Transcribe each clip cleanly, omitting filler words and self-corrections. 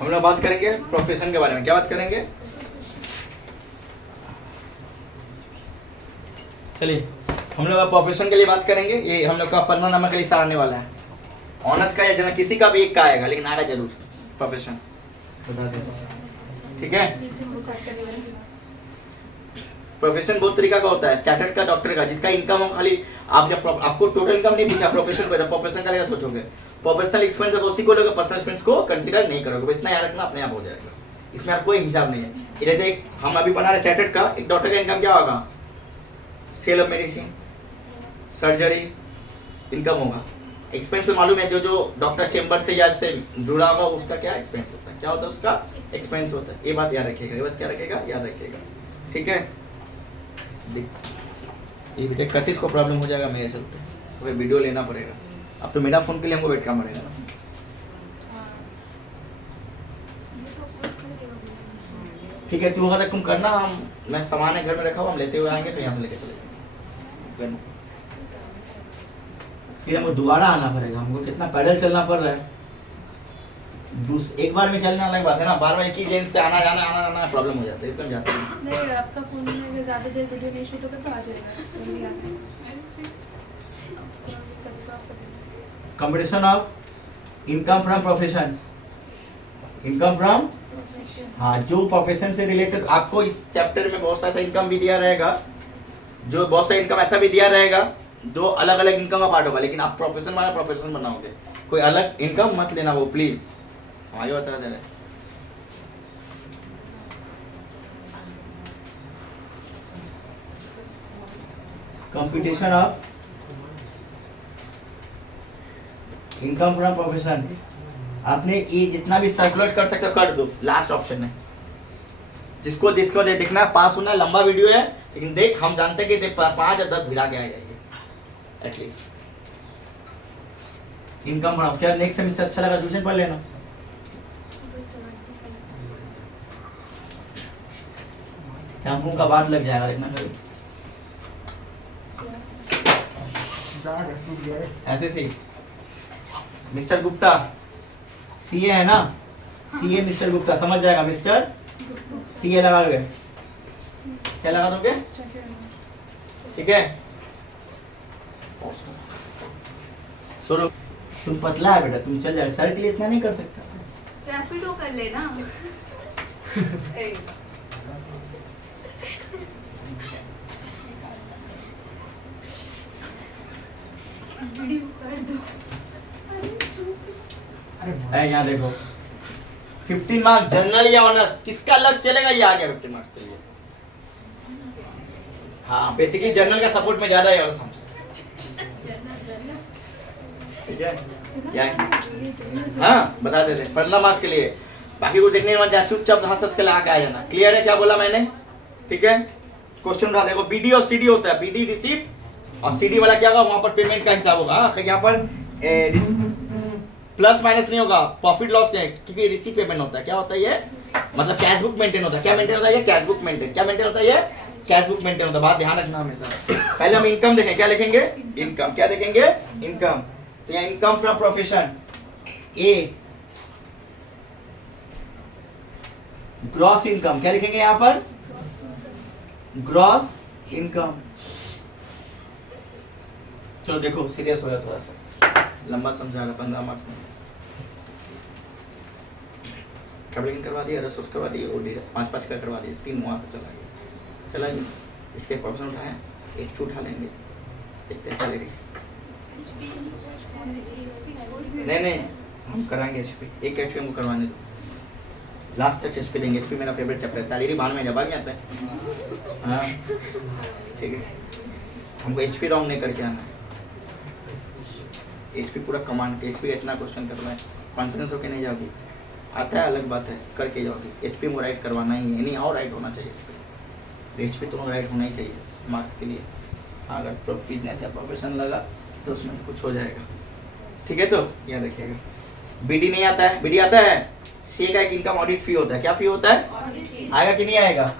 हम लोग बात करेंगे प्रोफेशन के बारे में। क्या बात करेंगे? चलिए हम लोग प्रोफेशन के लिए बात करेंगे। ये हम लोग का 15 नंबर का हिस्सा आने वाला है। ऑनर्स का या जनरल किसी का भी एक का आएगा, लेकिन आएगा जरूर प्रोफेशन। ठीक है। प्रोफेशन बहुत तरीका का होता है, चार्टर्ड का, डॉक्टर का, जिसका इनकम हो खाली। आप जब आपको टोटल इनकम नहीं पूछा प्रोफेशन को, प्रोफेशन का क्या सोचोगे? प्रोफेशनल एक्सपेंस उसी को लोगे, पर्सनल एक्सपेंस को कंसीडर नहीं करोगे। इतना याद रखना, अपने आप हो जाएगा, इसमें यार कोई हिसाब नहीं है। जैसे एक हम अभी बना रहे चार्टर्ड का, एक डॉक्टर का इनकम क्या होगा? Sale of medicine, surgery income होगा। एक्सपेंस में मालूम है, जो जो डॉक्टर चेंबर से या से जुड़ा होगा उसका क्या एक्सपेंस होता है, क्या होता है उसका एक्सपेंस होता है। ये बात याद रखिएगा, ये बात क्या रखेगा, याद रखिएगा। ठीक है। ये बेटे कशिश को प्रॉब्लम हो जाएगा मेरे चलते, तो फिर वीडियो लेना पड़ेगा। अब तो मेरा फोन के लिए हमको वेट करना पड़ेगा ना। ठीक है, तू अगर तुम करना, हम मैं सामान है घर में रखा हुआ, हम लेते हुए आएंगे, फिर यहाँ से लेके चले जाएंगे। फिर हमको दोबारा आना पड़ेगा, हमको कितना पैदल चलना पड़ रहा है। एक बार में चलने अलग बात है ना, बार बार एक ही लेन से आना जाना प्रॉब्लम हो जाता है, एकदम जाता है। नहीं, आपका फोन में ज्यादा देर वीडियो नहीं शूट होगा तो आ जाएगा, जल्दी आ जाएगा। Competition of income from profession, income from, हाँ, जो प्रोफेशन से रिलेटेड आपको इस चैप्टर में बहुत सारा इनकम भी दिया रहेगा, जो बहुत सारा इनकम ऐसा भी दिया रहेगा जो अलग अलग इनकम का पार्ट होगा, लेकिन आप प्रोफेशन वाला प्रोफेशन बनाओगे, कोई अलग इनकम मत लेना वो प्लीज। आगे बता दे रहे। Competition of income from profession, आपने ये जितना भी सर्कुलेट कर सकते हो कर दो, लास्ट ऑप्शन है। जिसको जिसको देखना है, पास होना है, लंबा वीडियो है, लेकिन देख हम जानते हैं कि 5 या 10 भिड़ा के आ जाएंगे एटलीस्ट। इनकम फ्रॉम, क्या नेक्स्ट सेमेस्टर अच्छा लगा ट्यूशन पढ़ लेना। क्या मुंह का बात लग जाएगा, देखना कभी ऐसे सी। मिस्टर गुप्ता सीए है ना, सीए मिस्टर गुप्ता समझ जाएगा। मिस्टर सीए लगा दोगे, क्या लगा दोगे? ठीक है। सुनो, तुम पतला है बेटा, तुम चल जाए, सर के लिए इतना नहीं कर सकता। रैपिडो कर लेना। वीडियो कर दो। अरे यहाँ देखो, 15 मार्क्स जनरल या ऑनर्स किसका लग चलेगा, ये आ गया 15 मार्क्स के लिए। हाँ, बेसिकली जनरल का सपोर्ट में ज्यादा है, और ठीक है क्या है? हाँ बता देते, 15 मार्क्स के लिए। बाकी को देखने में चुपचाप हंस के लगा के आ जाना। क्लियर है क्या बोला मैंने? ठीक है। क्वेश्चन उठा देखो, बीडी और सीडी होता है, बीडी रिसीप्ट और सीडी वाला क्या होगा, वहां पर पेमेंट का हिसाब होगा। यहाँ पर प्लस माइनस नहीं होगा, प्रॉफिट लॉस है, क्योंकि रिसीव पेमेंट होता है। क्या होता है ये, मतलब कैश बुक मेंटेन होता है। क्या मेंटेन होता है ये? Cash book maintain. क्या मेंटेन होता है ये? कैश बुक मेंटेन होता है। बात ध्यान रखना हमेशा। पहले हम इनकम देखें, क्या लिखेंगे? इनकम। क्या देखेंगे? इनकम। तो यहाँ income from profession, A gross income. क्या लिखेंगे यहाँ पर? Gross income. चलो देखो, सीरियस हो जाए थोड़ा सा, लंबा समझा रहा 15 मार्क्स में। ट्रैवलिंग करवा दिया, रिसोर्स करवा दिए, और 5-5 का करवा दिए, 3 वहाँ से चला गया। इसके प्रोफेशन उठाए, HP उठा लेंगे, इतने सैलरी नहीं हम कराएंगे। HP एक HP हमको करवाने दो, लास्ट तक HP देंगे। HP मेरा फेवरेट चैप्टर है, सैलरी बाद में जब आ गया था। हाँ ठीक है, हमको HP राउंड नहीं करके आना है। HP पूरा कमांड के, HP इतना क्वेश्चन करना है, कॉन्फिडेंस होके नहीं जाओगी। आता है अलग बात है, करके जाओगी। HP को राइट करवाना ही है, नहीं और राइट होना चाहिए। HP तो राइट होना ही चाहिए मार्क्स के लिए। अगर बिजनेस या प्रोफेशन लगा तो उसमें कुछ हो जाएगा। ठीक है, तो याद रखिएगा। BD नहीं आता है, BD आता है। CA का एक इनकम ऑडिट फी होता है। क्या फी होता है? आएगा कि नहीं आएगा?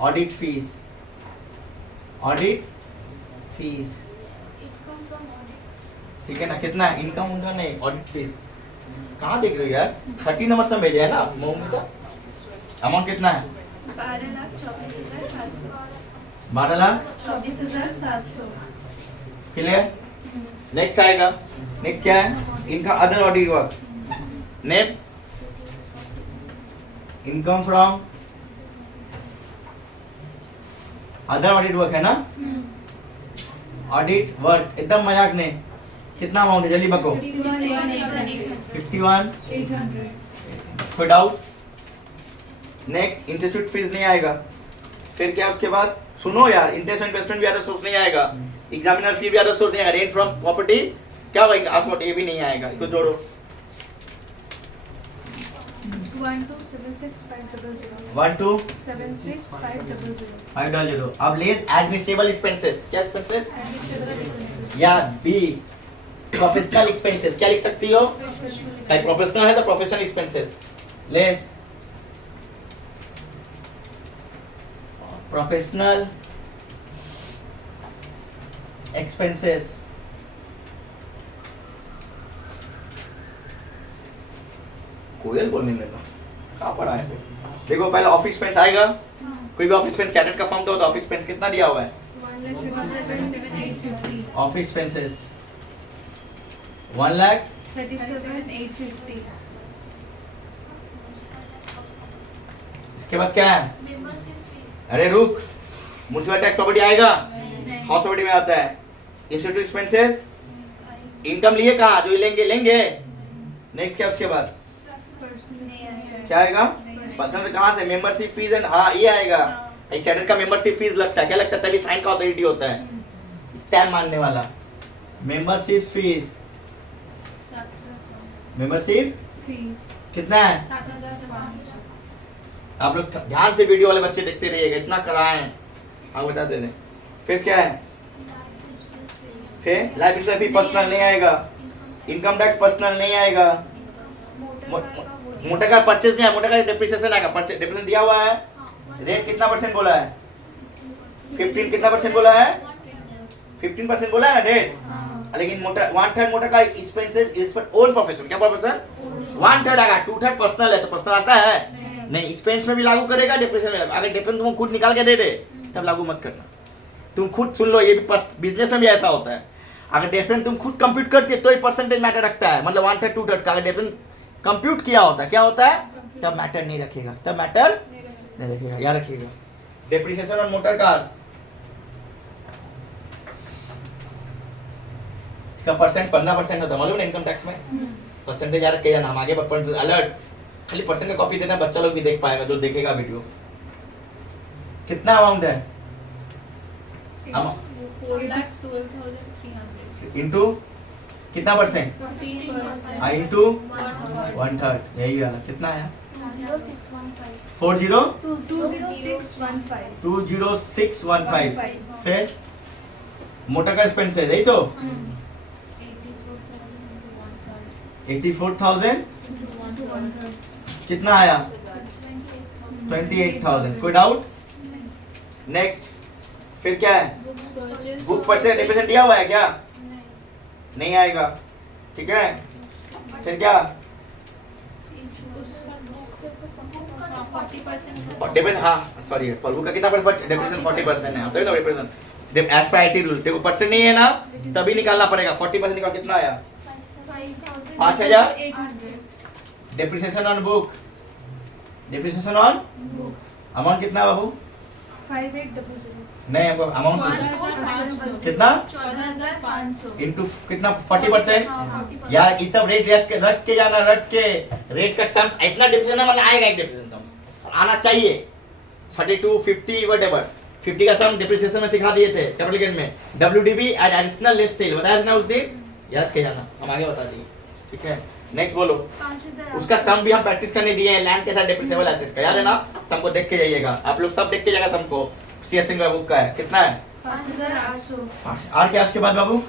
Audit fees, audit fees. ठीक है ना, कितना है इनकम? उनका नहीं, ऑडिट फीस। कहाँ देख रहे हो यार? 30 नंबर से भेजा है ना मोहम्मद? अमाउंट कितना है? 12,24,700 12,24,700 क्लियर? नेक्स्ट आएगा, नेक्स्ट क्या है? इनका other audit work name income from other audit work है ना? ऑडिट वर्क एकदम मजाक नहीं। कितना अमाउंट है जल्दी बको? 51,800 कोई डाउट? नेक्स्ट इंस्टीट्यूट फीस नहीं आएगा। फिर क्या उसके बाद? सुनो यार, इंटरेस्ट इन्वेस्टमेंट भी अदर सोर्स नहीं आएगा, एग्जामिनर फी भी अदर सोर्स नहीं आएगा, रेंट फ्रॉम प्रॉपर्टी क्या होगा? आसपास ये भी नहीं आएगा, इसको जोड़ो। 12,76,500 12,76,500 अब लेस एडमिनिस्ट्रेबल एक्सपेंसेस। क्या एक्सपेंसेस? या बी प्रोफेशनल एक्सपेंसेस। क्या लिख सकती हो? कहीं प्रोफेशनल है तो professional expenses less professional expenses. कोयल बोलने लगा, कहाँ पढ़ा है? देखो पहले ऑफिस एक्सपेंस आएगा, कोई भी ऑफिस एक्सपेंस चार्टेड का फॉर्म तो ऑफिस एक्सपेंस कितना दिया हुआ है? 1,37,850 ऑफिस एक्सपेंसेस 1,37,850। इसके बाद क्या है? अरे रुक, म्युनिसिपल टैक्स प्रॉपर्टी आएगा, हाउस प्रॉपर्टी में आता है। इंस्टीट्यूट एक्सपेंसेस इनकम लिए कहाँ? जो लेंगे लेंगे। नेक्स्ट क्या उसके बाद? क्या आएगा? पर्सनल कहाँ से? मेंबरशिप फीस एंड हाँ ये आएगा। एक चार्टर का मेंबरशिप फीस लगता है, क्या लगता है? तभी साइन का अथॉरिटी होता है, स्टैम्प मानने वाला। मेंबरशिप फीस, मेंबरशिप कितना है? 7,500 आप लोग ध्यान से वीडियो वाले बच्चे देखते रहिएगा, इतना कराए हैं आप बता दे रहे। फिर क्या है? फिर लाइफ इंश्योरेंस भी पर्सनल नहीं आएगा, इनकम टैक्स पर्सनल नहीं आएगा, मोटर का परचेज नहीं है, मोटर का डेप्रिसिएशन आएगा। परचेज डेप्रिसिएशन दिया हुआ है, रेट कितना परसेंट बोला है? 15 कितना परसेंट बोला है? 15% बोला है ना रेट। लेकिन मोटर 1/3 मोटर का expenses is for own profession. क्या प्रोफेशन? 1/3 आएगा, 2/3 पर्सनल है तो पर्सनल आता है नहीं। एक्सपेंस में भी लागू करेगा, डेप्रिसिएशन में लागू। अगर डेप्रिसिएशन तुम खुद निकाल के दे दे तब लागू मत करना। तुम खुद सुन लो, ये भी बिजनेस में भी ऐसा होता है। अगर डेप्रिसिएशन तुम खुद कंप्यूट करती है तो ही परसेंटेज मैटर रखता है, मतलब 1/3 2/3 का। अगर डेप्रिसिएशन कंप्यूट किया होता है क्या होता है? तब मैटर नहीं रखेगा, तब मैटर नहीं रखेगा, याद रखिएगा। डेप्रिसिएशन ऑन मोटर कार इसका परसेंट 15% होता है, मालूम है इनकम टैक्स में। परसेंटेज याद रखिए, हम आगे अलर्ट, खाली परसेंट का कॉपी देना, बच्चा लोग भी देख पाएगा जो देखेगा वीडियो। कितना अमाउंट है? 4,12,300 इनटू कितना परसेंट? 15% इनटू 1/3, यही वाला कितना है? 20615 40 20615 20615। फिर मोटर का एक्सपेंस है यही तो 84,000 कितना आया? 28,000। कोई डाउट? नेक्स्ट फिर क्या है? बुक परचेज डेप्रिसिएशन दिया हुआ है क्या? नहीं आएगा, ठीक है। फिर क्या? 40%, हाँ सॉरी, बुक का कितना परसेंट डेप्रिसिएशन? 40% है, तो depreciation as per IT rule. देखो परसेंट नहीं है ना, तभी निकालना पड़ेगा। 40% निकाल, कितना आया? 5,800। Depreciation on book, depreciation on amount कितना बाबू? 5800 नहीं, हमको अमाउंट कितना? 14,500 इनटू कितना? 40%। यार ये सब रेट रख के जाना, रख के रेट का सम्स इतना डिफरेंस मतलब आएगा, एक डिफरेंस सम्स आना चाहिए। 32 50 व्हाटएवर 50 का सम डिप्रिसिएशन में सिखा दिए थे कैपिटल गेन में। WDB add additional less sale बताया था ना उस दिन, याद के जाना, हम आगे बता दिए, ठीक है। नेक्स्ट बोलो। 5,000 उसका सम भी हम प्रैक्टिस करने दिए हैं, लैंड के साथ डेप्रिसिएबल एसेट का, याद है ना। सम को देख के जाइएगा, आप लोग सब देख के जाएगा सम को। CS सिंह बुक का है, कितना है? 5,800 और क्या उसके बाद बाबू?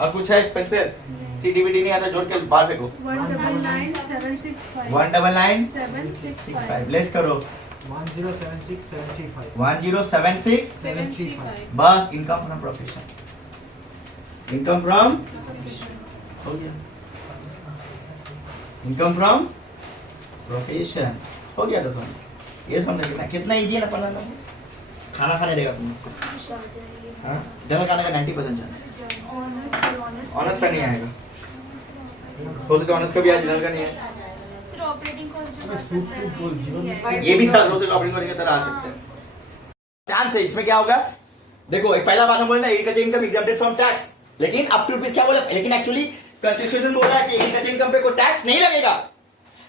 और कुछ है एक्सपेंसेस? CDBD नहीं आता, जोड़ के बाहर फेंको। 199,765 199,765 लेस करो। 1076,735 1076,735 बस। Income from profession, income from हो गया। इनकम फ्रॉम प्रोफेशन हो गया तो समझ। ये समझ कितना कितना इजी है ना पढ़ना। खाना खाने देगा तुमको, हाँ जनरल खाने का 90% चांस है। ऑनर्स का नहीं आएगा, हो सकता ऑनर्स का भी आज जनरल का नहीं है। सिर्फ ऑपरेटिंग कॉस्ट जो बढ़ सकता है ये भी सब हो सकता ऑपरेटिंग की तरह आ सकते हैं। ध्यान से इसमें क्या होगा, देखो एक पहला बात हम बोले ना agriculture income exempted from tax, लेकिन अप टू रुपीज क्या बोला, लेकिन एक्चुअली कॉन्स्टिट्यूशन बोल रहा है कि एग्रीकल्चर इनकम पे कोई टैक्स नहीं लगेगा,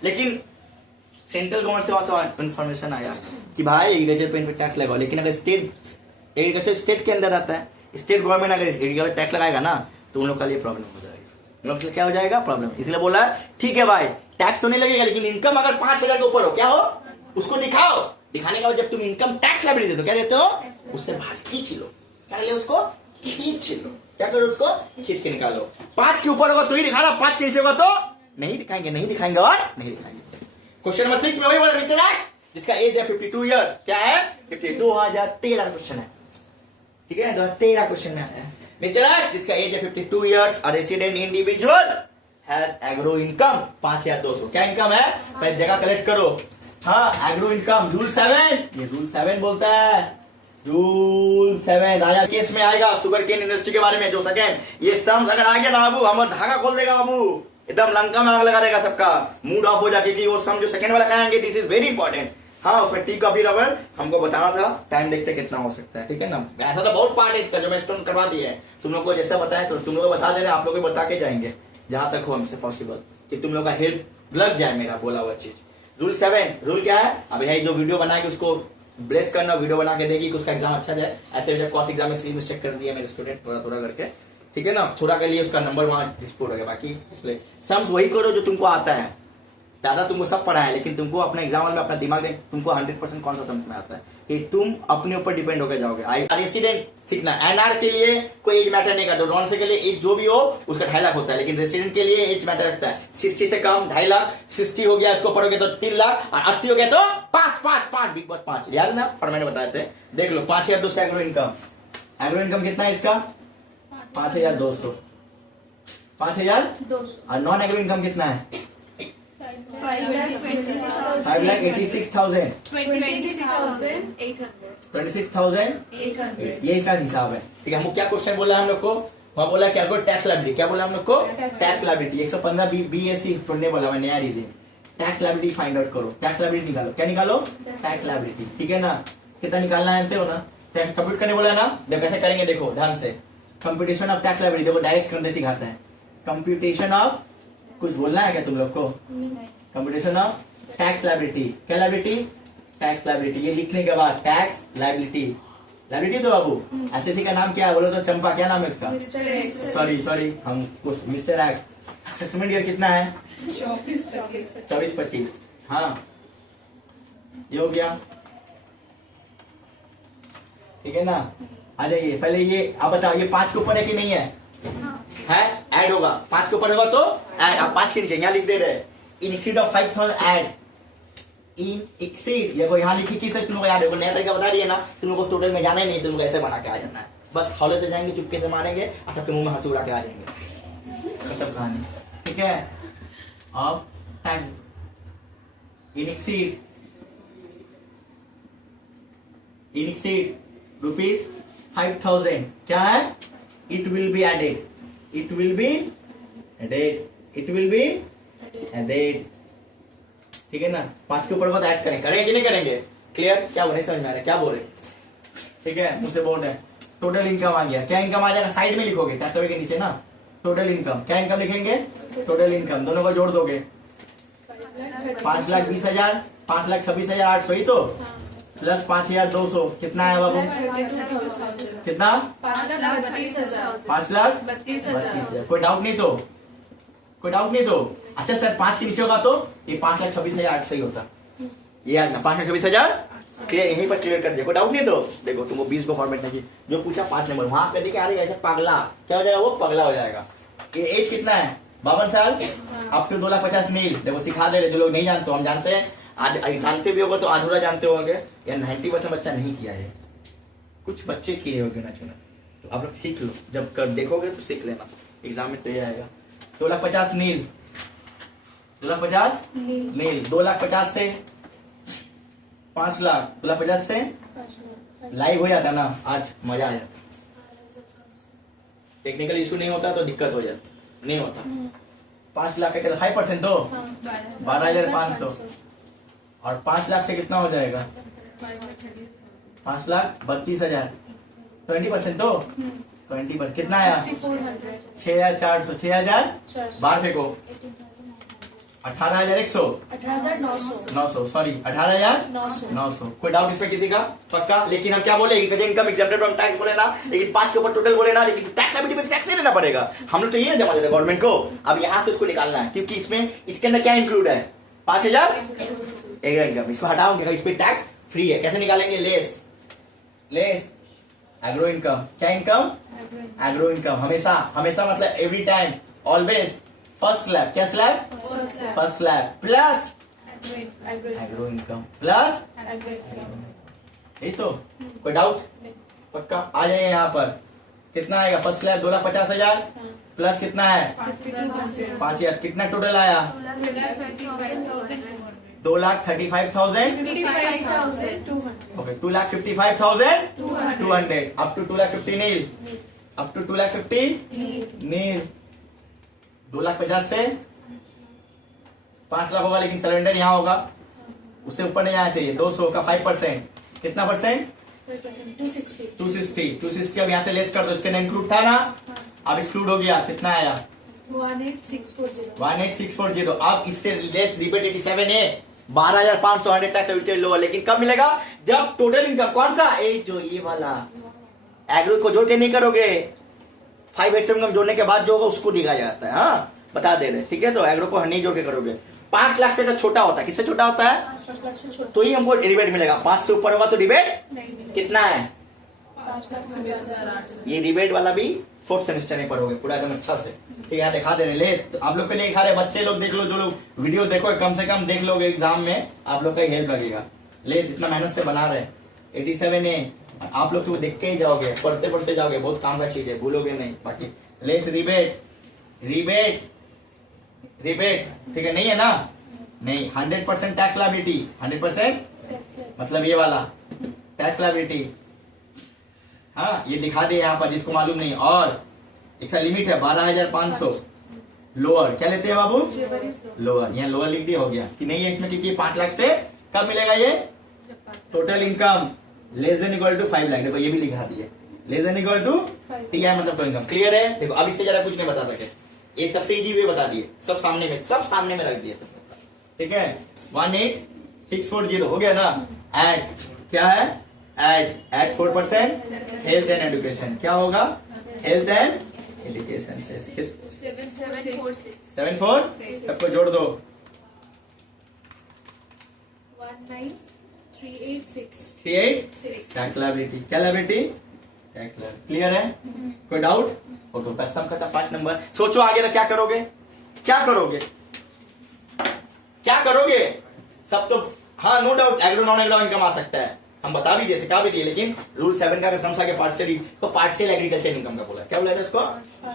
लेकिन सेंट्रल गवर्नमेंट से वहां इन्फॉर्मेशन आया कि भाई एग्रीकल्चर पे टैक्स लगाओ, लेकिन अगर स्टेट एग्रीकल्चर स्टेट के अंदर आता है, स्टेट गवर्नमेंट अगर एग्रीकल्चर टैक्स लगाएगा ना तो उन लोग का लिए प्रॉब्लम हो जाएगी, उन लोग क्या हो जाएगा प्रॉब्लम। इसलिए बोला ठीक है भाई टैक्स तो नहीं लगेगा, लेकिन इनकम अगर 5,000 के ऊपर हो क्या हो उसको दिखाओ, दिखाने के बाद जब तुम इनकम टैक्स लाइबिलिटी देते हो क्या देते हो, उससे बाहर खींच लो, क्या ले उसको खींच लो, क्या करो उसको खींच के निकालो। 5 के ऊपर होगा तो ही दिखाना, 5 के नीचे होगा तो नहीं दिखाएंगे, नहीं दिखाएंगे और नहीं दिखाएंगे। क्वेश्चन नंबर 6 में वही बोला मिस्टर एक्स जिसका एज है 52 ईयर, क्या है 52, 2013 क्वेश्चन है, ठीक है 2013 क्वेश्चन में है। मिस्टर एक्स जिसका एज है 52 years, a resident individual has agro income 5,200, क्या इनकम है पहले जगह कलेक्ट करो। हाँ एग्रो इनकम रूल 7, ये रूल 7 बोलता है, रूल 7 आया केस में आएगा शुगर केन इंडस्ट्री के बारे में जो सेकेंड ये सम्स अगर आ गया ना बाबू हम धागा खोल देगा बाबू, एकदम लंका में आग लगा देगा, सबका मूड ऑफ हो जाएगी कि वो सम जो सेकंड वाला कहेंगे दिस इज वेरी इंपॉर्टेंट। हाँ उसमें टी कॉफी रबर हमको बताना था, टाइम देखते कितना हो सकता है, ठीक है ना। ऐसा तो बहुत पार्ट है इसका जो मैं स्टोन करवा दिया है, तुम लोग को जैसा बताया तुम लोग को बता दे रहे हैं, आप लोग को बता के जाएंगे जहां तक हो हमसे पॉसिबल कि तुम लोग का हेल्प लग जाए मेरा बोला हुआ चीज। रूल 7 रूल क्या है, अब यही जो वीडियो बनाएगी उसको ब्लेस करना, वीडियो बना के देगी कि उसका एग्जाम अच्छा जाए। ऐसे कॉस एग्जाम में 3 मिस्टेक कर दिया मेरे स्टूडेंट थोड़ा थोड़ा करके, ठीक है ना, थोड़ा के लिए उसका नंबर वहां डिस्प्यूट हो गया, बाकी इसलिए सम्स वही करो जो तुमको आता है, दादा तुमको सब पढ़ा है लेकिन तुमको अपने एग्जाम में अपना दिमाग में तुमको 100% कौन सा समझ में आता है कि तुम अपने ऊपर डिपेंड होकर जाओगे। रेसिडेंट सीखना, एनआर के लिए कोई एज मैटर नहीं करता, नॉन से के लिए एज जो भी हो उसका 2.5 लाख होता है, लेकिन रेसिडेंट के लिए एज मैटर रखता है। 60 से कम 2.5 लाख, 60 हो गया इसको पढ़ोगे तो 3 लाख और 80 हो गया तो 5 बिग बॉस 5 यार ना फॉर्मेट बताए थे, देख लो 5,200 एग्रो इनकम। एग्रो इनकम कितना है इसका 5,200, 5,200 और नॉन एग्रो इनकम कितना है 5,86,000, 26,800 ये इसका हिसाब है, ठीक है। हमको क्या क्वेश्चन बोला हम लोग को, वहां बोला क्या टैक्स लायबिलिटी, क्या बोला हम लोग को टैक्स लायबिलिटी 115 BSc छोड़ने बोला मैं नया reason, tax liability find out करो, टैक्स लायबिलिटी निकालो, क्या निकालो टैक्स लायबिलिटी, ठीक है ना। कितना निकालना है जानते हो ना, टैक्स कंप्यूट करने बोला ना, जब कैसे करेंगे देखो ध्यान से, कंप्यूटेशन ऑफ टैक्स लायबिलिटी देखो डायरेक्ट करने सिखाते हैं, कंप्यूटेशन ऑफ कुछ बोलना है क्या तुम लोग को, कंप्यूटेशन ऑफ टैक्स लायबिलिटी, क्या लायबिलिटी टैक्स लायबिलिटी, ये लिखने के बाद टैक्स लायबिलिटी, लायबिलिटी तो बाबू एसएससी का नाम क्या है बोलो तो चंपा, क्या नाम है इसका सॉरी हम मिस्टर एक्स, असेसमेंट ईयर कितना है 24-25, हाँ ये हो गया, ठीक है ना। आ जाइए पहले ये आप बताओ ये 5 के ऊपर है कि नहीं है, है ऐड होगा 5 के ऊपर होगा तो ऐड, आप 5 के नीचे यहाँ लिख दे रहे in exceed of 5,000 add in exceed, ये को यहाँ लिखी कि तुम लोग याद है नया तरीका बता दिए ना, तुम लोग को टोटल में जाना ही नहीं, तुम लोग ऐसे बना के आ जाना है, बस हौले से जाएंगे चुपके से मारेंगे और सबके मुंह में हंसी उड़ा के आ जाएंगे, खत्म कहानी, ठीक है। अब टाइम इन एक्सीड रुपीज 5,000 क्या है, it will be added, it will be added, it will be added, ठीक है ना। 5 के ऊपर मत ऐड करें, करेंगे कि नहीं करेंगे, क्लियर, क्या नहीं समझ में आ रहा है क्या बोल रहे, ठीक है मुझसे बोल रहे हैं। टोटल इनकम आ गया, क्या इनकम आ जाएगा साइड में लिखोगे टैक्स के नीचे ना, टोटल इनकम, क्या इनकम लिखेंगे टोटल इनकम, दोनों को जोड़ दोगे 5,20,000 5,26,800 ही तो प्लस 5,200 कितना है बाबू, कितना 5,32,000, कोई डाउट नहीं तो, कोई डाउट नहीं तो, अच्छा सर 5 के नीचे होगा तो ये 5,26,800 ही होता, ये आज ना 5,26,000 क्लियर, यहीं पर क्लियर कर दिया, कोई डाउट नहीं तो। देखो तुमको 20 को फॉर्मेट नहीं जो पूछा 5 नंबर वहां कर दिया, अरे ऐसे पगला क्या हो जाएगा, वो पगला हो जाएगा। ये एज कितना है 52 साल, अब तो 2,50,000 मील, देखो सिखा दे रहे, जो लोग नहीं जानते हम जानते हैं, जानते भी होगा तो अधूरा जानते होंगे, या 90% बच्चा नहीं किया है, कुछ बच्चे किए होंगे ना चुना, तो आप लोग सीख लो, जब कर देखोगे तो सीख लेना, एग्जाम में तो ये आएगा 2,50,000 मील, 2,50,000 नील नील। 2,50,000 से 5,00,000, 2,50,000 से लाइव हो जाता ना, आज मजा आ जाता। टेक्निकल इशू नहीं होता तो दिक्कत हो जाती, नहीं होता। 5,00,000 का कितना 5% दो, 12,500। और 5,00,000 से कितना हो जाएगा 5,32,000, 20% दो, 20% कितना आया 6,400, 6,000 बाहर फेंको, 18,100, 900 सॉरी 18,900। कोई डाउट इसमें किसी का? पक्का। लेकिन हम क्या बोले, इनकम एग्जेम्प्टेड फ्रॉम टैक्स बोले ना, लेकिन 5 के ऊपर टोटल बोले ना, लेकिन टैक्स लायबिलिटी में टैक्स नहीं देना पड़ेगा। हम लोग तो ये जमा देते गवर्नमेंट को। अब यहाँ से उसको निकालना है, क्योंकि इसमें इसके अंदर क्या इंक्लूड है 5,000 एग्रा इनकम। इसको हटाओगे, इस पे टैक्स फ्री है। कैसे निकालेंगे? Less agro income. क्या इनकम? Agro income. हमेशा हमेशा मतलब every time, always first slab. क्या slab? First slab plus agro income plus, यही तो। कोई डाउट? पक्का। आ जाइए यहाँ पर, कितना आएगा फर्स्ट स्लैब 2,50,000 प्लस कितना है 5,000, कितना टोटल आया 2,35,000। Okay 2,55,200 up to 2,50,000 nil, up to 2,50,000 nil. 2,50,000 से 5,00,000 होगा, लेकिन सिलेंडर यहाँ होगा, उससे ऊपर नहीं आना चाहिए। 200 का 5%, कितना परसेंट 260। अब यहाँ से लेस कर दो, इसके अंदर इंक्लूड था ना, अब एक्सक्लूड हो गया, कितना आया 18,640। अब इससे लेस रिबेट 87 है, 12,500 100 टैक्स एबिलिटी लोअर। लेकिन कब मिलेगा? जब टोटल इनकम कौन सा जो ये वाला एग्रो को जोड़ के नहीं करोगे, 587 इनकम जोड़ने के बाद जो होगा उसको दिया जाता है। हाँ बता दे रहे, ठीक है। तो एग्रो को नहीं जोड़ के करोगे। 5,00,000 से अगर छोटा होता है, किससे छोटा होता है तो ही हमको रिबेट मिलेगा। 5 से ऊपर होगा तो रिबेट कितना है, ये रिबेट वाला भी 4th सेमेस्टर में पढ़ोगे पूरा एकदम अच्छा से। ठीक है, दिखा दे रहे ले, तो आप लोग के लिए दिखा रहे, बच्चे लोग देख लो, जो लोग वीडियो देखो कम से कम देख लोगे, एग्जाम में आप लोग का हेल्प लगेगा। ले इतना मेहनत से बना रहे 87 है, आप लोग तो देख के ही जाओगे, पढ़ते पढ़ते जाओगे, बहुत काम का चीज है, भूलोगे नहीं। बाकी लेस रिबेट रिबेट रिबेट, ठीक है, नहीं है ना, नहीं। 100% टैक्स लायबिलिटी, 100% मतलब ये वाला टैक्स लायबिलिटी। हाँ ये दिखा दे यहाँ पर जिसको मालूम नहीं। और एक लिमिट है 12,500 लोअर। क्या लेते हैं बाबू? लोअर। यहाँ लोअर लिख दिया, हो गया कि नहीं है इसमें, क्योंकि 5,00,000 से कब मिलेगा ये total income less than equal to 5,00,000। देखो ये भी लिखा दिए, less than equal to TI मतलब टोटल इनकम। क्लियर है? देखो अब इससे जरा कुछ नहीं बता सके, ये सबसे इजी वे बता दिए, सब सामने में रख दिए। ठीक है 18,640 हो गया ना। एड क्या है? Add 4% health and education. क्या होगा? हेल्थ एंड एजुकेशन से 7,4 सबको जोड़ दो 19,386 टैक्स लायबिलिटी। क्या लायबिलिटी? Tax liability. क्लियर है? कोई डाउट? ओके बस सम खत्म। 5 नंबर। सोचो आगे ना क्या करोगे, क्या करोगे, क्या करोगे सब तो। हाँ no doubt agro non agro income आ सकता है, हम बता भी दिए, सिखा भी दिए, लेकिन रूल 7 का समझा के पार्शियल तो पार्शियल एग्रीकल्चर इनकम का बोला। क्या बोला इसको?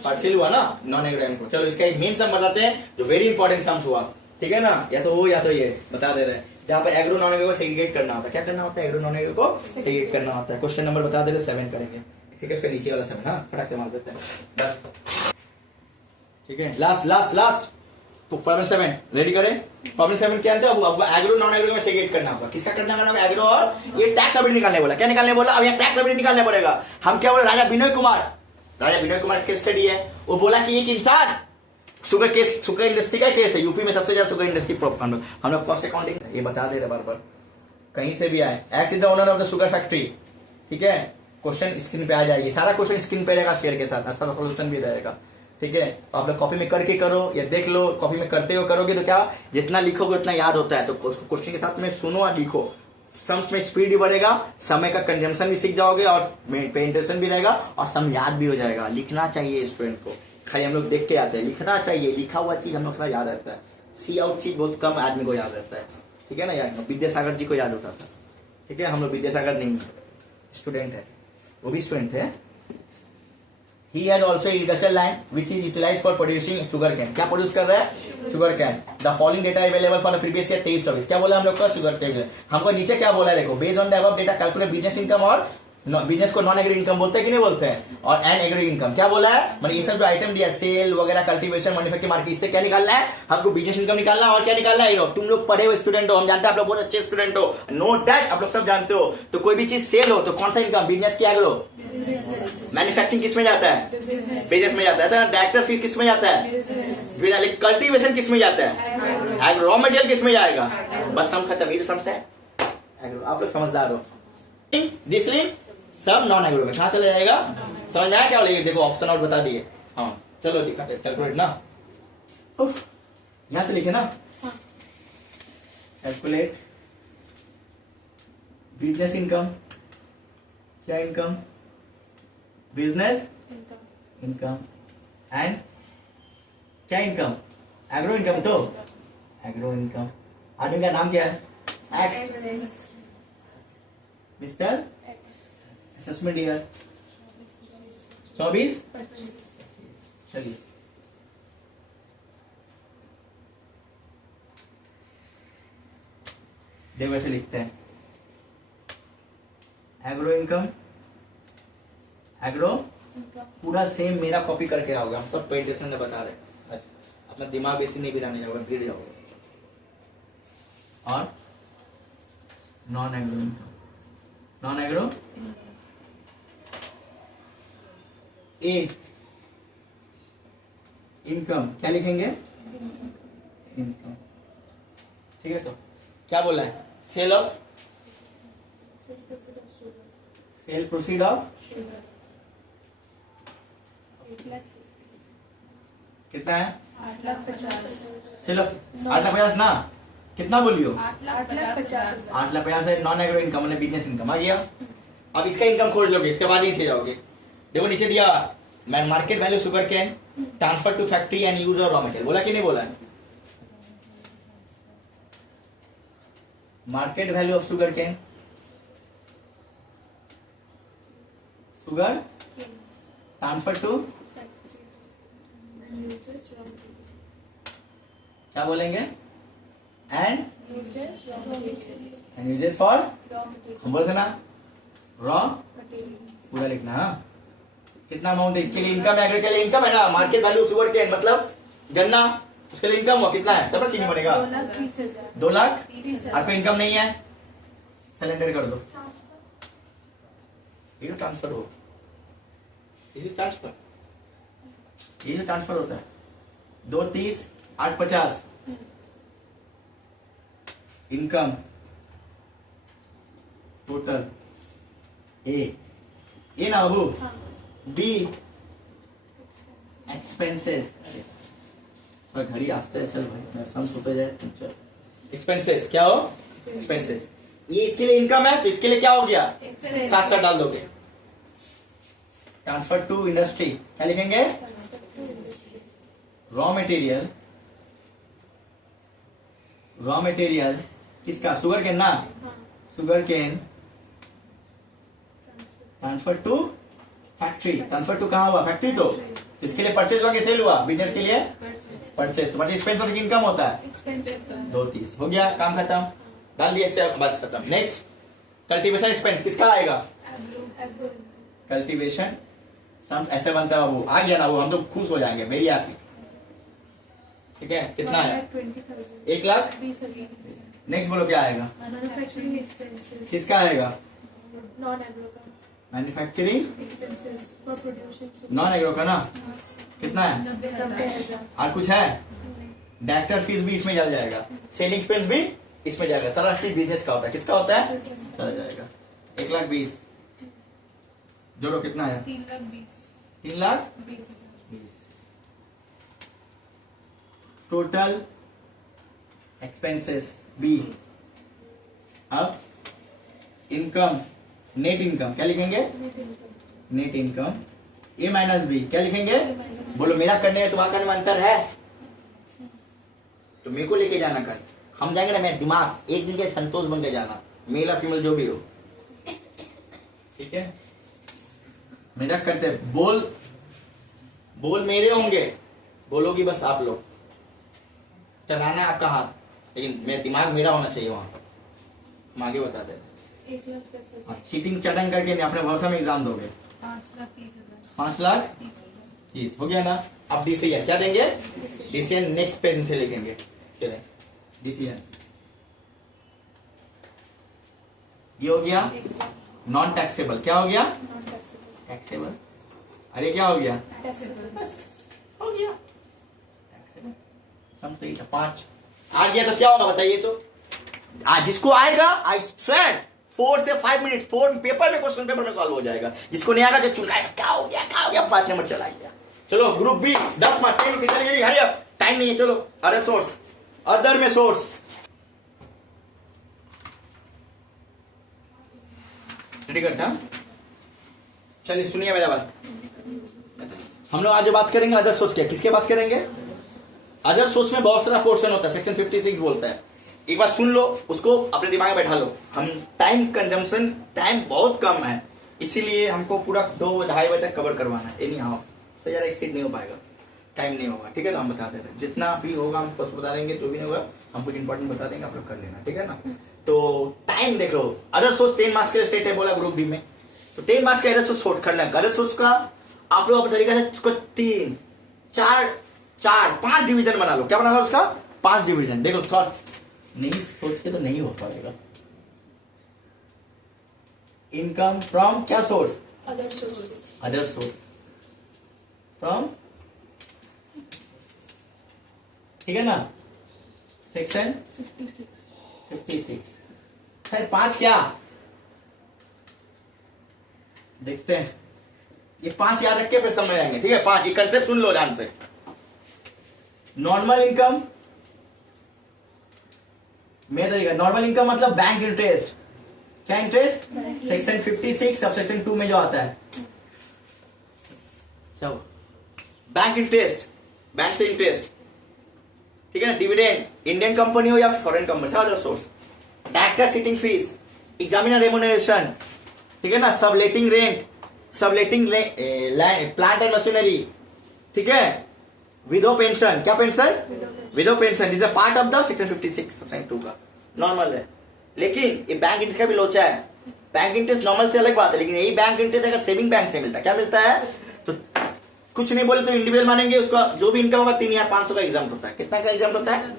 पार्शियल हुआ ना नॉन एग्रो इनकम। चलो इसका एक मेन सम बताते हैं जो वेरी इंपॉर्टेंट सम्स हुआ। ठीक है ना, या तो वो या तो ये बता दे रहे हैं, जहां पर एग्रो नॉन एग्रो को सेग्रीगेट करना होता है। क्या करना होता है? एग्रो नॉन एग्रो को सेग्रीगेट करना होता है। क्वेश्चन नंबर बता दे रहे 7 करेंगे। ठीक है, उसका नीचे वाला 7 हाँ फटाक से मार देते हैं बस। ठीक है लास्ट तो प्रॉब्लम 7 रेडी करें। प्रॉब्लम 7 क्या है? अब एग्रो नॉन एग्रो में सेग्रीगेट करना होगा। किसका करना होगा? एग्रो। और ये टैक्स लायबिलिटी निकालने बोला। क्या निकालने बोला? अब ये टैक्स लायबिलिटी निकालने पड़ेगा। हम क्या बोले? राजा विनोय कुमार केस स्टडी है, वो बोला कि एक इंसान शुगर इंडस्ट्री का केस है, यूपी में सबसे ज्यादा शुगर इंडस्ट्री हम लोग कॉस्ट अकाउंटिंग ये बता दे रहे बार कहीं से भी आए। X is the owner of the sugar factory. ठीक है, क्वेश्चन स्क्रीन पे आ जाएगी, सारा क्वेश्चन स्क्रीन पे रहेगा शेयर के साथ, अच्छा सोल्यूशन भी रहेगा। ठीक है, आप लोग कॉपी में करके करो या देख लो, कॉपी में करते हो करोगे तो क्या जितना लिखोगे उतना याद होता है। तो क्वेश्चन के साथ में सुनो और लिखो, सम्स में स्पीड भी बढ़ेगा, समय का कंजम्पशन भी सीख जाओगे और पेंटेशन भी रहेगा और सम याद भी हो जाएगा। लिखना चाहिए स्टूडेंट को, खाली हम लोग देख के आते हैं, लिखना चाहिए। लिखा हुआ चीज हम लोग का याद रहता है, सी आउट चीज बहुत कम आदमी को याद रहता है। ठीक है ना यार, विद्यासागर जी को याद होता था। ठीक है, हम लोग विद्यासागर नहीं स्टूडेंट है, वो भी स्टूडेंट है। He has also agricultural land which is utilized for producing sugar cane. क्या प्रोड्यूस कर रहा है? Sugar cane. The following data available for the previous year 23-24. क्या बोला हम लोग का? Sugar table. हमको नीचे क्या बोला है देखो, based on the above data calculate business income और बिजनेस को नॉन एग्री इनकम बोलते हैं कि नहीं बोलते हैं, और एन एग्री इनकम क्या बोला है, मतलब ये सब जो आइटम दिया सेल वगैरह कल्टीवेशन मैन्युफैक्चरिंग मार्केट, इससे क्या निकालना है हमको? बिजनेस इनकम निकालना है। और क्या निकालना है? तुम लोग पढ़े हुए स्टूडेंट हो, हम जानते हैं आप लोग बहुत अच्छे स्टूडेंट हो, नो दैट आप लोग सब जानते हो। तो कोई भी चीज सेल हो तो कौन सा इनकम? बिजनेस की एग्रो। मैन्युफैक्चरिंग किस में जाता है? बिजनेस में जाता है। डायरेक्टर फीस किस में जाता है? कल्टीवेशन किस में जाता है? एग्रो। रॉ मटेरियल किस में जाएगा? बस हम खत्म, ये समझ है एग्रो। आप लोग समझदार हो। दिस लिंक सब नॉन एग्रो में कहाँ चला जाएगा? समझ में आया क्या? बोले देखो ऑप्शन आउट बता दिए। हाँ चलो दिखा कैलकुलेट ना, यहां से लिखे ना, कैलकुलेट बिजनेस इनकम। क्या इनकम? बिजनेस इनकम एंड क्या इनकम? Agro income. तो एग्रो इनकम। आदमी का नाम क्या है? एक्स। Mister assessment year 24। चलिए देखो ऐसे लिखते हैं, एग्रो इनकम, एग्रो पूरा सेम मेरा कॉपी करके आओगे, हम सब प्रेजेंटेशन में बता रहे हैं। अच्छा अपना दिमाग ऐसे नहीं गिराने जाओगे, गिर जाओगे। और non agro income, non agro a income क्या लिखेंगे? इनकम। ठीक है, तो क्या बोला है? Sale of, sale proceed of कितना है? 8,50,000। सेल ऑफ 8,50,000 ना, कितना बोलियो? 8,50,000। 8,50,000 है नॉन एग्रो इनकम, मतलब बिजनेस इनकम आ गया। अब इसका इनकम खोज लोगे, इसके बाद नीचे जाओगे, देखो नीचे दिया market value sugar cane transfer to factory and use of raw material. बोला कि नहीं बोला? Market value of sugar cane, sugar transfer to, क्या बोलेंगे? एंड यूजेस फॉर, हम बोलते ना रॉ पूरा लिखना। हाँ कितना अमाउंट है इसके लिए? इनकम है, एग्री के लिए इनकम है ना। मार्केट वैल्यू शुगर केन मतलब गन्ना, उसके लिए इनकम हुआ कितना है? तब चीनी बनेगा 2 लाख। आपको इनकम नहीं है, सिलेंडर कर दो, ये ट्रांसफर हो, इसी ट्रांसफर, ये जो ट्रांसफर होता है 230 850 इनकम टोटल ए ना बाबू, बी एक्सपेंसेस। घड़ी आस्ते है, चल भाई सम छुपे जाए। चल एक्सपेंसेस क्या हो? एक्सपेंसेस। ये इसके लिए इनकम है तो इसके लिए क्या हो गया? साथ साथ डाल दोगे। ट्रांसफर टू इंडस्ट्री क्या लिखेंगे? रॉ मटेरियल, रॉ मटेरियल किसका? शुगर केन ना, sugar cane transfer to factory. Transfer to कहाँ हुआ? फैक्ट्री। तो इसके लिए परचेज हुआ कि सेल हुआ? बिजनेस के लिए परचेज। तो परचेज एक्सपेंस और इनकम होता है 230। हो गया, काम खत्म, डाल दिया, इससे बस खत्म। नेक्स्ट कल्टीवेशन एक्सपेंस किसका आएगा? कल्टीवेशन सम ऐसे बनता है बाबू, आ गया ना वो, हम तो खुश हो जाएंगे, मेरी आपकी। ठीक है, कितना है? 1,20,000। नेक्स्ट बोलो क्या आएगा? मैन्युफैक्चरिंग एक्सपेंसेस किसका आएगा? नॉन एग्रो का। Manufacturing expenses for producing non agro का ना, कितना है? 90,000। और कुछ है? डायरेक्टर फीस भी इसमें चल जाएगा, सेलिंग एक्सपेंस भी इसमें जाएगा। सारा चीज बिजनेस का होता है, किसका होता है? चला जाएगा। 1,20,000 जोड़ो, कितना है? 3,20,000 टोटल एक्सपेंसेस बी। अब इनकम, नेट इनकम क्या लिखेंगे? नेट इनकम ए माइनस बी क्या लिखेंगे? बोलो मेरा करने में तुम्हारा करने में अंतर है तो मेरे को लेके जाना कल, हम जाएंगे ना, मेरा दिमाग एक दिन के संतोष बन के जाना, मेल फीमेल जो भी हो। ठीक है, मेरा करते बोल बोल मेरे होंगे, बोलोगी बस आप लोग, चलाना है आपका हाथ, लेकिन मेरा दिमाग मेरा होना चाहिए वहां। हम आगे बता दे। 1,00,000 कैसे? चीटिंग चटंग करके नहीं, अपने भरोसा में एग्जाम दोगे। 5,30,000 हो गया ना। अब डिसीजन क्या देंगे? डिसीजन नेक्स्ट पेज से लिखेंगे। चले डिसीजन, ये हो गया एग्जैक्ट नॉन टैक्सेबल। क्या हो गया? Non taxable. टैक्सेबल। अरे क्या हो गया? टैक्सेबल। बस हो गया टैक्सेबल। सम तो 5 आ गया तो क्या होगा बताइए तो? आज जिसको आएगा आई स्वेयर 4 से 5 मिनट 4 पेपर में, क्वेश्चन पेपर में सॉल्व हो जाएगा। जिसको नहीं आएगा जो चुकाएगा क्या हो गया 5 नंबर चला गया। चलो ग्रुप बी 10 मार्क चलिए, हरी अप, टाइम नहीं है। चलो अदर सोर्स, अदर में सोर्स रेडी करता हूं। चलिए सुनिए मेरा बात। हम लोग आज जो बात करेंगे अदर सोर्स, क्या किसके बात करेंगे? अदर सोर्स में बहुत सारा पोर्शन होता है, सेक्शन 56 बोलता है। एक बार सुन लो, उसको अपने दिमाग में बैठा लो। हम टाइम कंजम्पशन, टाइम बहुत कम है, इसीलिए हमको पूरा 2-2.5 बजे तक कवर करवाना है। एनी हाउ सही यार, एक्सीड नहीं हो पाएगा, टाइम नहीं होगा, ठीक है ना। हम बता देते हैं जितना भी होगा हम बस बता देंगे, जो भी नहीं होगा हम कुछ इंपॉर्टेंट बता देंगे, आप लोग कर लेना, ठीक है ना। तो टाइम देख लो। अदर सोर्स 10 मार्क्स के लिए सेट है बोला ग्रुप बी में, तो 10 मार्क्स का अदर सोर्स शॉर्ट करना है। अदर सोर्स का आप लोग अपने तरीके से उसको 3, 4, 5 डिवीजन बना लो। क्या बना लो उसका? 5 डिवीजन। देखो थोड़ा नहीं सोच के तो नहीं हो पाएगा। इनकम फ्रॉम क्या source? Other source. Other source from, ठीक है ना, सेक्शन 56। खैर 5 क्या देखते हैं, ये 5 याद रख के फिर समझ आएंगे, ठीक है। 5 ये कंसेप्ट सुन लो ध्यान से। नॉर्मल इनकम में तरीका, नॉर्मल इनकम मतलब बैंक इंटरेस्ट। क्या इंटरेस्ट? सेक्शन 56 सब सेक्शन 2 में जो आता है, क्या बैंक इंटरेस्ट, बैंक से इंटरेस्ट, ठीक है ना। डिविडेंड, इंडियन कंपनी हो या foreign company, other source. Director sitting fees, examiner remuneration, ठीक है ना। Subletting rent, subletting plant and machinery, ठीक है। विडो पेंशन, क्या pension? Window pension is a part of the section 56 section 2 का, नॉर्मल है। लेकिन ये बैंक इंटरेस्ट का भी लोचा है। बैंक इंटरेस्ट नॉर्मल से अलग बात है, लेकिन यही बैंक इंटरेस्ट अगर सेविंग बैंक से मिलता है, क्या मिलता है? तो कुछ नहीं बोले तो इंडिविजुअल मानेंगे, उसका जो भी इनकम होगा 3,500 का एग्जाम होता है। कितना का एग्जाम होता है?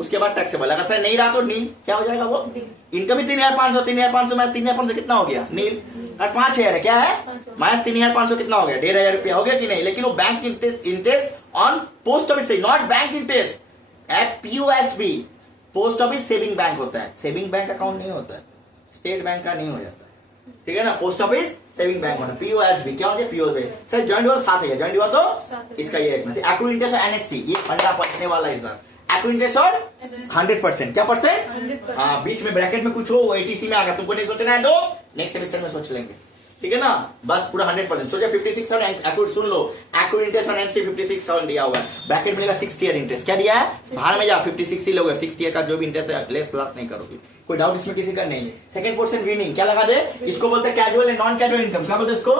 उसके बाद टैक्सेबल। अगर सर नहीं रहा तो नील, क्या हो जाएगा वो? इनकम ही 3,500, 3,500 में 3,500 कितना हो गया? नील। और 5,000 है, क्या है? माइनस 3,500 कितना हो गया? 1,500 रुपया हो गया कि नहीं? लेकिन वो bank interest on post office से, not bank interest at POSB, post office saving bank होता है। सेविंग बैंक अकाउंट नहीं होता है, स्टेट बैंक का नहीं हो जाता है, ठीक है ना। पोस्ट ऑफिस सेविंग बैंक होता है। POSB क्या होता है? POSB सर ज्वाइंट हुआ 7,000, ज्वाइंट हुआ तो इसका ये रखना चाहिए। एक्रूड इंटरेस्ट और NSC, ये फंडा पढ़ने वाला है सर। एक्रूड इंटरेस्ट और 100%, क्या परसेंट? 100%। हाँ, बीच में ब्रैकेट में कुछ हो वो ATC में आ गया, तुमको नहीं सोचना है दोस्त, नेक्स्ट सेमेस्टर में सोच लेंगे, ठीक है ना। बस पूरा 100% सोचा। 56,000 एक्रूड, सुन लो, एक्रूड इंटरेस्ट और NSC 56,000 दिया हुआ है। ब्रैकेट मिलेगा 6th ईयर इंटरेस्ट, क्या दिया है? बाहर में जा 56 ही लोगे, 6th ईयर का जो भी इंटरेस्ट है लेस क्लास नहीं करोगे। कोई डाउट इसमें किसी का नहीं है। सेकंड पोर्शन विनिंग, क्या लगा दे? इसको बोलते हैं casual and non casual income. क्या बोलते हैं इसको?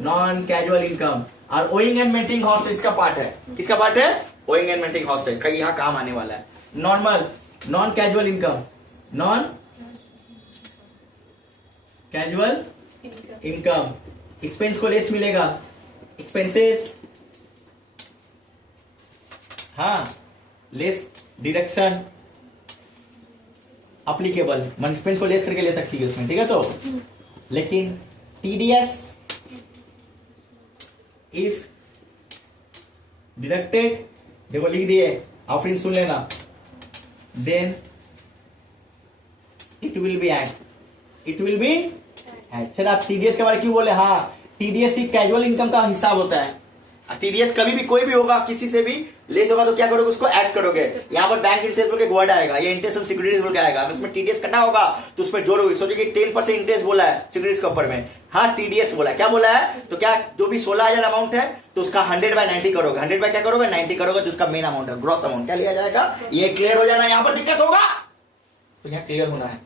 Non casual income. और ओइंग एंड मेंटेनिंग हॉर्स इसका पार्ट है। किसका पार्ट है? ओइंग एंड मेंटेनिंग हॉर्स है, कहीं यहाँ काम आने वाला है। Normal, non casual income, non casual income, expense को लेस मिलेगा, एक्सपेंसेस, हाँ, लेस डिडक्शन अप्लीकेबल, एक्सपेंस को लेस करके ले सकती है उसमें, ठीक है। तो लेकिन TDS इफ डिडक्टेड, देखो लिख दिए, आप फिर सुन लेना, then it will be add, it will be add. Sir आप TDS के बारे में क्यों बोले? हाँ, TDS ही कैजुअल इनकम का हिसाब होता है। TDS कभी भी कोई भी होगा, किसी से भी लेस होगा तो क्या करोगे? उसको ऐड करोगे। यहाँ पर बैंक इंटरेस्ट बोल के वर्ड आएगा, ये इंटरेस्ट ऑन सिक्योरिटीज बोल के आएगा। उसमें TDS कटा होगा तो उसमें जोड़ोगे। सोचोगे 10% इंटरेस्ट बोला है सिक्योरिटीज के ऊपर में, हाँ TDS बोला है। क्या बोला है? तो क्या जो भी 16,000 अमाउंट है तो उसका 100/90 करोगे। 100 क्या करोगे? 90 करोगे, तो उसका मेन अमाउंट है, ग्रॉस अमाउंट क्या लिया जाएगा? ये क्लियर हो जाना, यहाँ पर दिक्कत होगा तो यहाँ क्लियर होना है।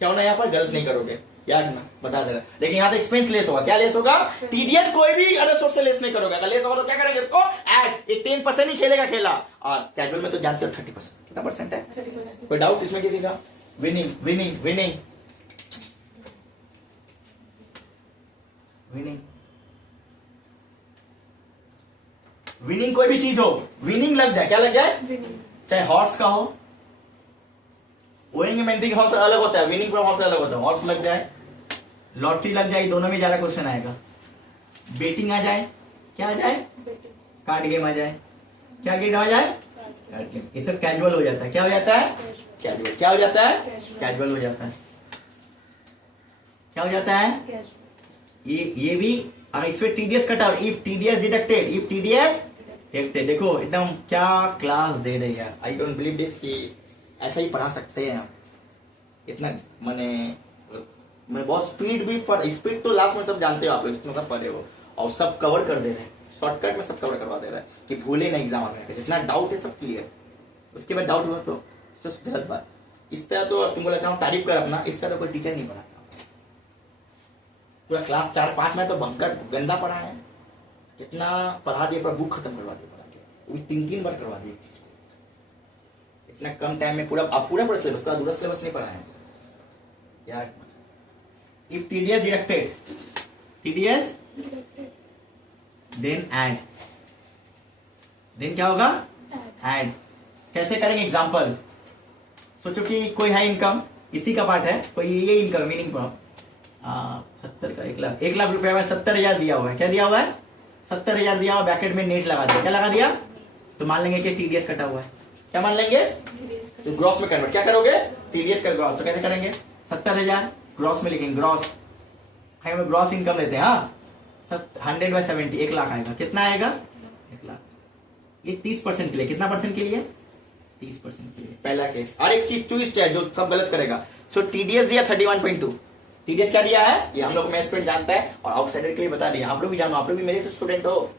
क्या होना यहाँ पर, गलत नहीं करोगे, याद रखना, बता दे रहा। लेकिन यहाँ से एक्सपेंस लेस होगा, क्या लेस होगा, टीडीएस कोई भी अदर सोर्स से लेस नहीं करोगे। अगर लेस होगा तो क्या करेंगे इसको ऐड, ये 10% ही खेलेगा खेला। और कैजुअल में तो जानते हो 30%, कितना परसेंट है, 30%। कोई डाउट इसमें किसी का, winning winning winning winning winning कोई भी चीज हो, विनिंग लग जाए, क्या लग जाए, विनिंग। चाहे हॉर्स का हो, ओइंग मेंटिंग हॉर्स अलग होता है, विनिंग फ्रॉम हॉर्स अलग होता है। हॉर्स लग जाए, लॉटरी लग जाए, दोनों में ज्यादा क्वेश्चन आएगा। बेटिंग आ जाए, क्या आ जाए, कार्ड गेम आ जाए, क्या गेम आ जाए, कार्ड गेम। ये सब कैजुअल हो जाता है, क्या हो जाता है, कैजुअल। क्या हो जाता है, कैजुअल हो जाता है। क्या हो जाता है, ये भी। और इसमें टीडीएस कटा, if TDS deducted, if TDS deducted. देखो एकदम क्या क्लास दे रहे हैं, आई डोंट बिलीव दिस कि ऐसा ही पढ़ा सकते हैं आप। इतना मैंने बहुत स्पीड भी पर स्पीड तो लास्ट में सब जानते हो आप लोग, इतना सब पढ़े हो और सब कवर कर दे रहे हैं, शॉर्टकट में सब कवर करवा दे रहा है कि भूले ना एग्जाम आने का। जितना डाउट है सब क्लियर, उसके बाद डाउट हुआ तो गलत बात। इस तरह तो तुमको लगता हूँ तारीफ कर अपना, इस तरह कोई टीचर नहीं पढ़ाता। पूरा क्लास 4-5 में तो भंकर गंदा पढ़ा है, कितना पढ़ा दिया पर बुक खत्म करवा दिया, पढ़ा दिया वो भी 3-3 बार करवा दिया। इतना कम टाइम में पूरा आप पूरा सिलेबस, पूरा अधूरा सिलेबस नहीं पढ़ा है यार। If TDS deducted, TDS then add, then क्या होगा, ऐड। कैसे करेंगे एग्जांपल, सोचो कि कोई है इनकम, इसी का पार्ट है, कोई ये इनकम मीनिंग पर 70 का 1 लाख रुपए में 70,000 दिया हुआ है। क्या दिया हुआ है, 70,000 दिया हुआ, ब्रैकेट में नेट लगा दिया। क्या लगा दिया, तो मान लेंगे कि टीडीएस कटा हुआ है। क्या मान लेंगे, तो ग्रॉस में कन्वर्ट क्या करोगे, टीडीएस का ग्रॉस। तो कैसे करेंगे, 70,000 ग्रॉस में लिखेंगे, ग्रॉस हमें ग्रॉस इनकम लेते हैं। हाँ 100/70 1 लाख आएगा। कितना आएगा, 1 लाख। ये 30% के लिए, कितना परसेंट के लिए, 30% के लिए पहला केस। और एक चीज ट्विस्ट है जो सब गलत करेगा। सो टीडीएस दिया 31.2, टीडीएस क्या दिया है, ये हम लोग में स्टूडेंट जानता है और आउटसाइडर के लिए बता दिया। आप लोग भी जानो, आप लोग भी मेरे से स्टूडेंट हो,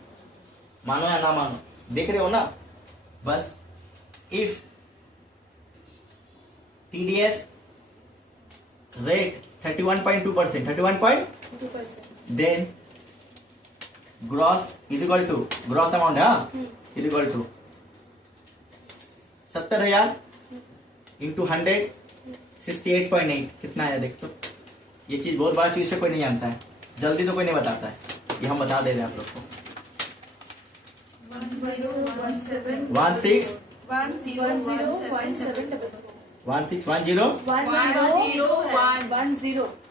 मानो या ना मानो, देख रहे हो ना। बस if TDS rate 31.2%, 31.2%, then gross is equal to, gross amount है इज इक्वल टू 70,000 इंटू 100 68.8। कितना आया देख तो। ये चीज बहुत बड़ा चीज से कोई नहीं जानता है, जल्दी तो कोई नहीं बताता है, ये हम बता दे रहे हैं आप लोग को। 1610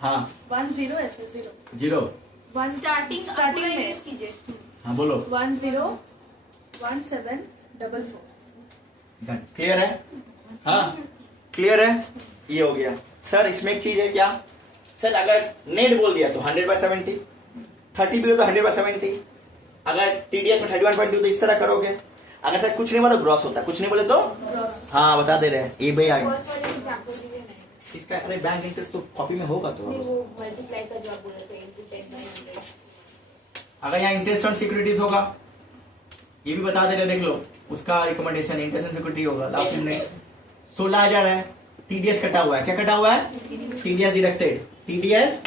हाँ 10 ऐसे 0 जीरो स्टार्टिंग में कीजिए। हाँ बोलो 101744। क्लियर है, हाँ क्लियर है। ये हो गया सर। इसमें एक चीज है क्या सर, अगर नेट बोल दिया तो 100/70, 30 भी हो तो 100/70। अगर टीडीएस में 31.2 तो इस तरह करोगे। अगर सर कुछ नहीं बोले तो ग्रॉस होता है, कुछ नहीं बोले तो ग्रॉस। हाँ बता दे रहे हैं ये भाई आगे फर्स्ट वाले एग्जांपल दीजिए ना। इसका। अरे बैंक इंटरेस्ट तो कॉपी में होगा तो नहीं वो मल्टीप्लाई का जो आप बोल रहे थे इनटू 10/100। अगर यहाँ इंटरेस्ट ऑन सिक्योरिटीज होगा, ये भी बता दे रहे, देख लो उसका रिकमेंडेशन इंटरेस्ट ऑन सिक्योरिटी होगा। लास्ट में 16,000 है, टीडीएस कटा हुआ है। क्या कटा हुआ है, टीडीएस डिडक्टेड, टीडीएस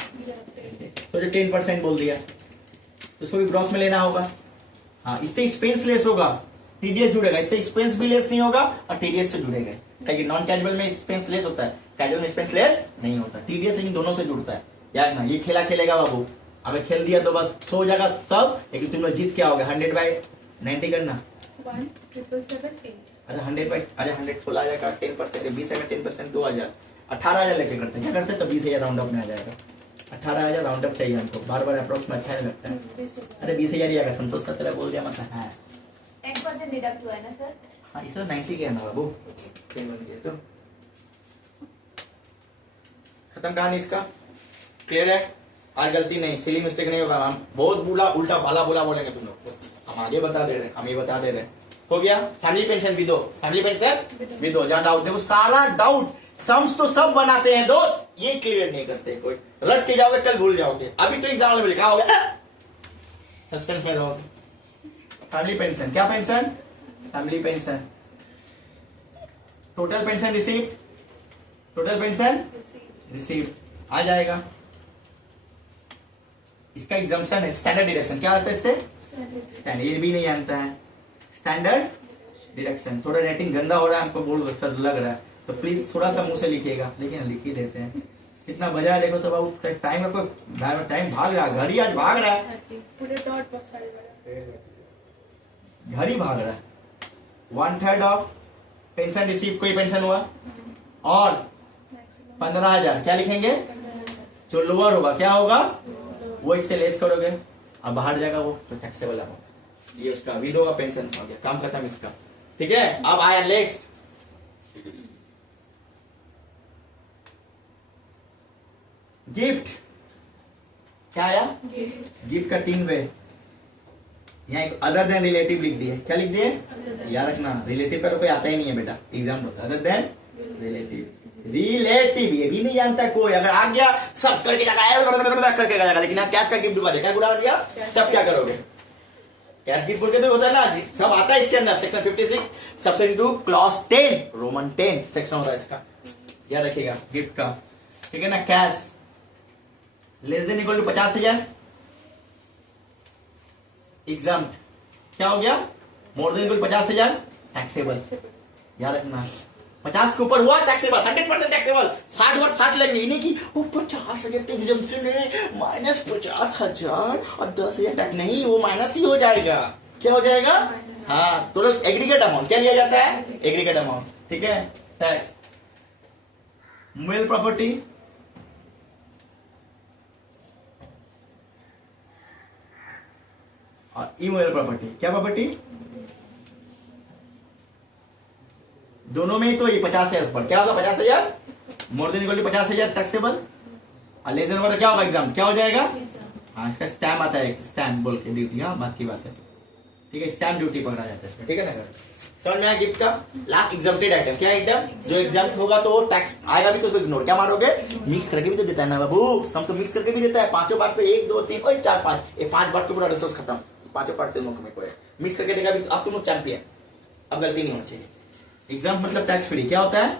तो जो 10% बोल दिया तो इसको भी ग्रॉस में लेना होगा। हाँ इससे एक्सपेंस लेस होगा, टीडीएस जुड़ेगा, इससे एक्सपेंस भी लेस नहीं होगा और टीडीएस से जुड़ेगा। क्योंकि नॉन कैजुअल में एक्सपेंस लेस होता है, कैजुअल में एक्सपेंस लेस नहीं होता। टीडीएस लेकिन दोनों से जुड़ता है, याद ना। ये खेला खेलेगा बाबू, अगर खेल दिया तो बस सो जाएगा सब, लेकिन तुम लोग जीत क्या होगा, 100/90 करना। 17778। अरे 100 16 जाएगा, 10% 20 में 10% 2,000 18,000 लेके करते हैं। क्या करते हैं तो 20,000 राउंड अप में आ जाएगा। 18,000 राउंड अप चाहिए हमको, बार बार अप्रोक्स में अच्छा नहीं लगता है। 20,000। अरे 20,000 ही आएगा, संतोष 17 बोल दिया मतलब है। 10% डिडक्ट हुआ है ना सर। हाँ इसमें 90 के है ना बाबू, 10 बन गया तो खत्म कहानी इसका। क्लियर है, आज गलती नहीं, सिली मिस्टेक नहीं होगा। हम बहुत बुला उल्टा पाला बोला बोलेंगे तुम लोग को, हम आगे बता दे रहे हैं, हम ये बता दे रहे हैं। हो गया। फैमिली पेंशन भी दो, फैमिली पेंशन भी दो। जहाँ डाउट देखो, सारा डाउट सम्स तो सब बनाते हैं दोस्त, ये क्लियर नहीं करते कोई। रट के जाओगे कल भूल जाओगे। अभी तो एग्जाम में लिखा होगा, सस्पेंस में रहोगे। फैमिली पेंशन, क्या pension, family pension. Total pension receive, total pension receive आ जाएगा। इसका एग्जाम्पशन है स्टैंडर्ड डिडक्शन। क्या होता है इससे? स्टैंडर्ड, ये भी नहीं जानता है स्टैंडर्ड डिडक्शन। थोड़ा राइटिंग गंदा हो रहा है हमको, बोल सर लग रहा है, तो प्लीज थोड़ा सा मुंह से लिखिएगा, लेकिन लिख ही देते हैं। कितना बजा है देखो तो बाबू, टाइम का कोई टाइम भाग रहा है, घड़ी आज भाग रहा है, पूरे डॉट बॉक्स सारे बड़ा घड़ी भाग रहा है। 1/3 ऑफ पेंशन रिसीव, कोई पेंशन हुआ और 15,000, क्या लिखेंगे? जो लोअर होगा क्या होगा वो इससे लेस करोगे, अब बाहर जाएगा वो तो टैक्सेबल अमाउंट। ये उसका विधवा पेंशन हो गया, काम खत्म इसका। ठीक है, अब आया नेक्स्ट गिफ्ट। क्या आया? गिफ्ट का 3 वे। यहाँ एक अदर देन रिलेटिव लिख दिए। क्या लिख दिए? याद रखना, रिलेटिव का तो कोई आता ही नहीं है बेटा एग्जाम होता है। अदर देन रिलेटिव, रिलेटिव ये भी नहीं जानता कोई, अगर आ गया सब करके लगाया करके जाएगा, लेकिन आप कैश का गिफ्ट दुआ दे, क्या गुड़ा दिया सब क्या करोगे? कैश गिफ्ट बोल के तो होता है ना, सब आता है इसके अंदर। Section 56 subsection 2 clause 10 Roman 10 section होता है इसका, याद रखिएगा गिफ्ट का। ठीक है ना, cash less than equal to 50,000 exempt. क्या हो गया? More than equal 50,000 taxable. याद रखना 50 के ऊपर हुआ टैक्सेबल, 100% टैक्सेबल। 60 वर्ष 60 लगेंगे, नहीं कि वो 50,000 के एग्जम्पशन है माइनस 50,000 और 10,000 टैक्स, नहीं वो माइनस ही हो जाएगा। क्या हो जाएगा? हाँ, तो एग्रीगेट अमाउंट क्या लिया जाता है? Aggregate amount. ठीक है, टैक्स मूवेबल प्रॉपर्टी और इमूवेबल प्रॉपर्टी। क्या प्रॉपर्टी? दोनों में ही तो ये 50,000 ऊपर क्या होगा? 50,000 more than equal to 50,000 taxable और लेस देन होगा क्या होगा? एग्जाम क्या हो जाएगा? हाँ, इसका स्टैम्प आता है, स्टैम्प बोल के ड्यूटी। हाँ, बात की बात है। ठीक है, स्टैम्प ड्यूटी पकड़ा जाता है इसमें। ठीक है ना, समझ में आया गिफ्ट का? लास्ट एग्जाम्प्टेड आइटम क्या है? एकदम जो एग्जाम होगा तो वो टैक्स आएगा भी तो उसको इग्नोर क्या मारोगे? मिक्स करके भी तो देता है ना बाबू, सम तो मिक्स करके भी देता है। 5 पार्ट पे 1 2 3 और 4 5, ये 5 पार्ट पे पूरा रिसोर्स खत्म। 5 पार्ट पे तुम्हें कोई मिक्स करके देगा भी तो अब तुम लोग चैंपियन, अब गलती नहीं होनी चाहिए। एग्जाम मतलब टैक्स फ्री। क्या होता है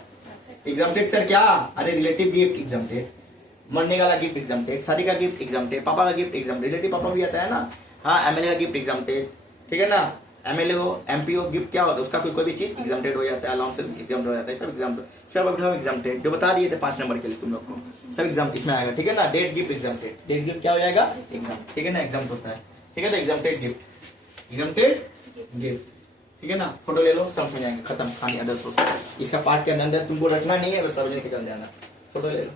एग्जाम्प्टेड? सर क्या? अरे रिलेटिव गिफ्ट एग्जाम्प्टेड, मरने वाला गिफ्ट एग्जाम्प्टेड, शादी का गिफ्ट एग्जाम्प्टेड, पापा का गिफ्ट एग्जाम्प्टेड, रिलेटिव पापा भी आता है ना। हाँ, एमएलए का गिफ्ट एग्जाम्प्टेड। ठीक है ना, एमएलए हो एमपी हो गिफ्ट क्या होता है उसका? कोई भी चीज एग्जाम्प्टेड हो जाता है, अलाउंसेस एग्जाम्प्टेड हो जाता है, सब एग्जाम्प्टेड जो बता दिए थे 5 नंबर के लिए तुम लोग को, सब एग्जाम इसमें आएगा। ठीक है ना, that gift exempted, that gift क्या हो जाएगा? एग्जाम। ठीक है ना, एग्जाम होता है। ठीक है ना, एग्जाम्प्टेड गिफ्ट, एग्जाम्प्टेड गिफ्ट। ठीक है ना, फोटो ले लो, समझ में जाएंगे, खत्म कहानी। अदर सोर्स इसका पार्ट के अंदर तुमको रखना नहीं है, बस समझने के चल जाना। फोटो ले लो।